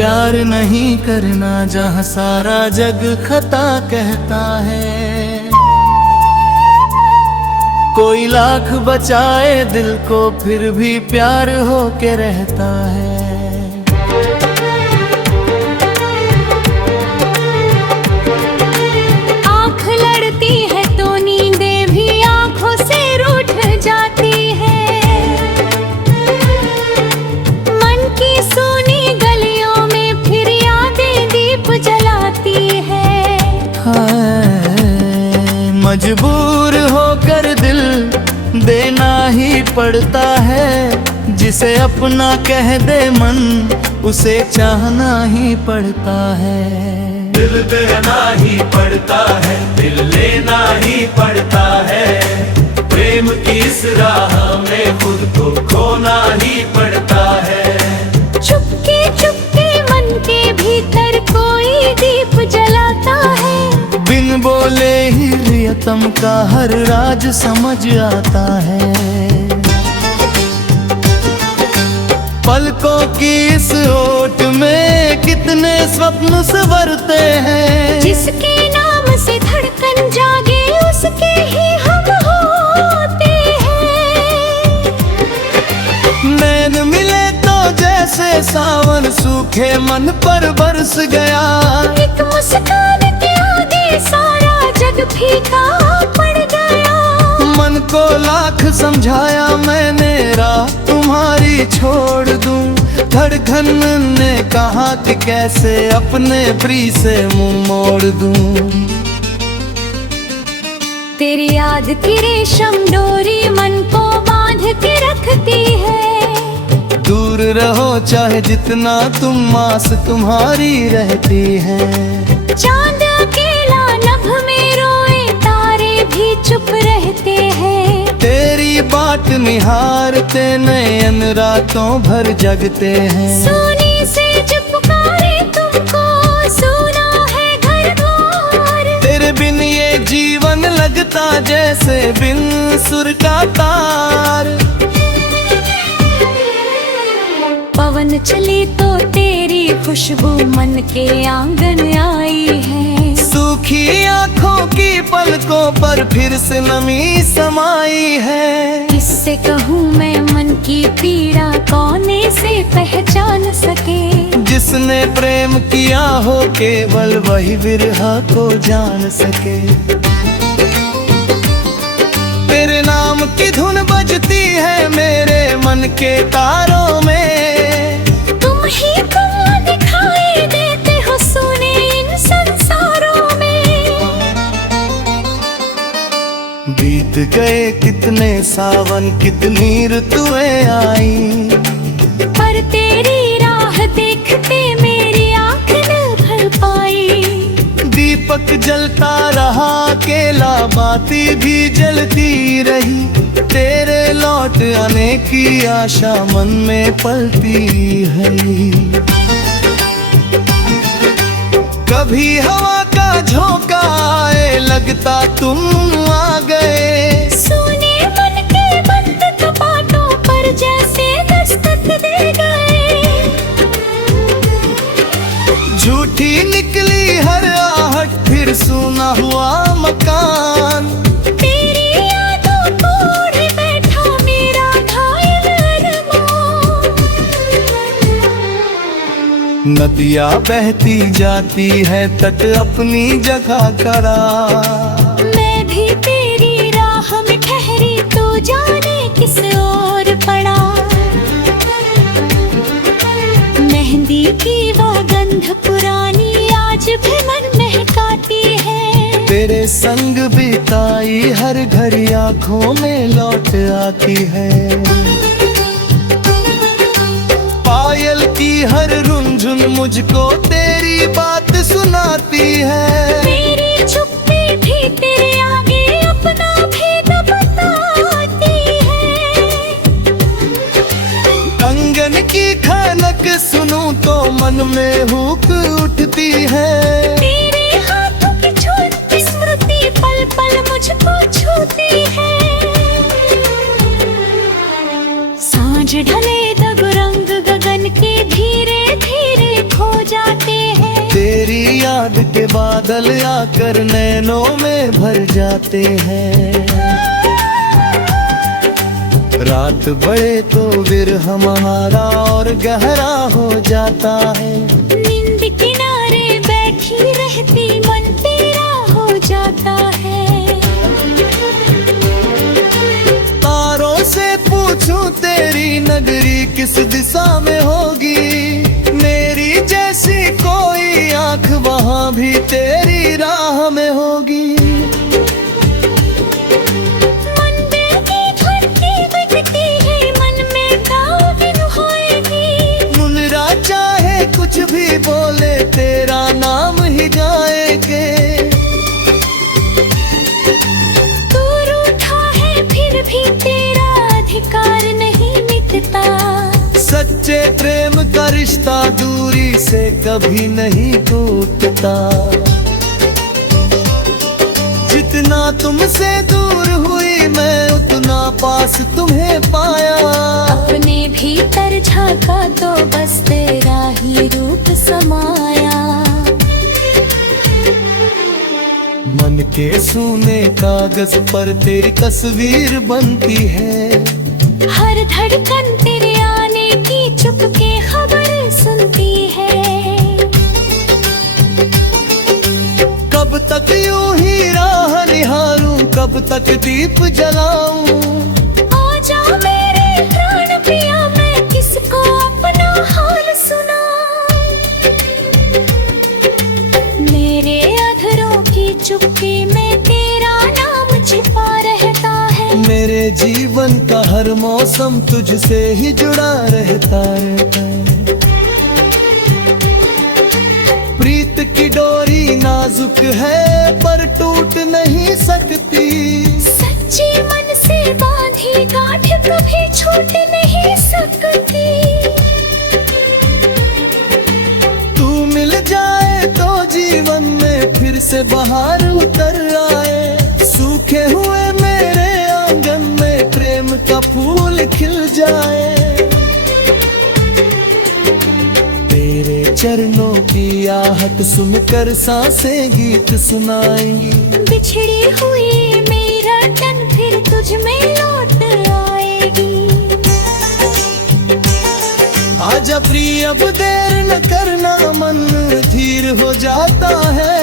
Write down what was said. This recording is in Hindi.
प्यार नहीं करना जहाँ सारा जग खता कहता है। कोई लाख बचाए दिल को फिर भी प्यार हो के रहता है। आँख लड़ती है तो नींदें भी आँखों से रूठ जाती है। मन की सूनी गलियों में फिर यादें दीप जलाती है। मजबूर होकर दिल देना ही पड़ता है। जिसे अपना कह दे मन उसे चाहना ही पड़ता है। दिल देना ही पड़ता है, दिल लेना ही पड़ता है। प्रेम की इस राह में खुद को खोना ही पड़ता है। चुपके चुपके मन के भीतर कोई दीप जलाता है। बिन बोले ही रियतम का हर राज समझ आता है। पलकों की इस ओट में कितने स्वप्न संवरते हैं। जिसके नाम से धड़कन जागे उसके ही हम होते हैं। नैन मिले तो जैसे सावन सूखे मन पर बरस गया। एक मुस्कान के आगे सारा जग फीका पड़ गया। मन को लाख समझाया मैंने राह तुम्हारी छोड़ दूं। धड़कन ने कहा कि कैसे अपने प्रिय से मुंह मोड़ दूं। तेरी याद की रेशम डोरी मन को बांध के रखती है। दूर रहो चाहे जितना तुम आस तुम्हारी रहती है। चांद अकेला नभ में रोए तारे भी चुप रहते हैं। तेरी बाट निहारते नयन रातों भर जगते हैं। सोनी से जब पुकारे तुमको सुना है घर द्वार। तेरे बिन ये जीवन लगता जैसे बिन सुर का तार। पवन चली तो तेरी खुशबू मन के आंगन आई है। सूखी आँखों की पलकों पर फिर से नमी समाई है। किससे कहूँ मैं मन की पीड़ा कौने से पहचान सके। जिसने प्रेम किया हो केवल वही विरह को जान सके। तेरे नाम की धुन बजती है मेरे मन के तारों में। तुम ही तुम दिखाई देते हो सुने इन संसारों में। बीत गए कितने सावन कितनी ऋतुएं आई। पर तेरी राह देखते मेरी आँख न भर पाई। दीपक जलता रहा अकेला बाती भी जलती रही। तेरे लौट आने की आशा मन में पलती है। कभी हवा का झोंका आए लगता तुम आ गए। सुने मन के बंद कपाटों पर जैसे दस्तक दे गए। झूठी निकली हर आहट फिर सूना हुआ मकान। तेरी यादों को ओढ़े बैठा मेरा घायल अरमान। नदियाँ बहती जाती है तट अपनी जगह करा। मैं भी तेरी राह में ठहरी तू जाने किस ओर पड़ा। मेहंदी की वह गंध पुरानी आज भी मन महकाती है। तेरे संग बिताई हर घड़ी आँखों में लौट आती है। पायल की हर रुंझुन मुझको तेरी बात सुनाती है। मेरी चुप्पी भी तेरे आगे अपना भेद बताती है। कंगन की खनक सुनूं तो मन में हुक उठती है। तेरे हाथों की छूती स्मृति पल पल मुझको छूती है। सांझ ढले तब रंग गगन के धीरे धीरे खो के बादल आकर नैनों में भर जाते हैं। रात बढ़े तो विरह हमारा और गहरा हो जाता है। नींद किनारे बैठी रहती मन तेरा हो जाता है। तारों से पूछूं तेरी नगरी किस दिशा में होगी, मेरी जैसी कोई आंख वहां भी तेरी राह में होगी। कुछ भी बोले तेरा नाम ही जाएंगे। तू रूठा है फिर भी तेरा अधिकार नहीं मिटता। सच्चे प्रेम का रिश्ता दूरी से कभी नहीं टूटता। जितना तुमसे दूर हुई मैं उतना पास तुम्हें पाया। अपने भीतर झांका तो बस तेरा ही रूप समाया। मन के सूने कागज पर तेरी तस्वीर बनती है। हर धड़कन तेरे आने की चुपके खबर सुनती है। कब तक यूं ही राह निहारूं, कब तक दीप जलाऊं। आजा मेरे प्राण पिया मैं किसको अपना हाल सुनाऊं। मेरे अधरों की चुप्पी में तेरा नाम छिपा रहता है। मेरे जीवन का हर मौसम तुझसे ही जुड़ा रहता है। प्रीत की डोरी नाजुक है पर टूट नहीं सकती। सच्ची मन से बांधी गांठ कभी छूट नहीं सकती। तू मिल जाए तो जीवन में फिर से बहार उतर आए। सूखे हुए मेरे आंगन में प्रेम का फूल खिल जाए। तेरे चरणों की आहट सुनकर सांसें गीत सुनाएंगी। बिछड़ी हुई मेरा तन फिर तुझ में लौट आएगी। आजा प्रिय अब देर न करना मन धीर हो जाता है।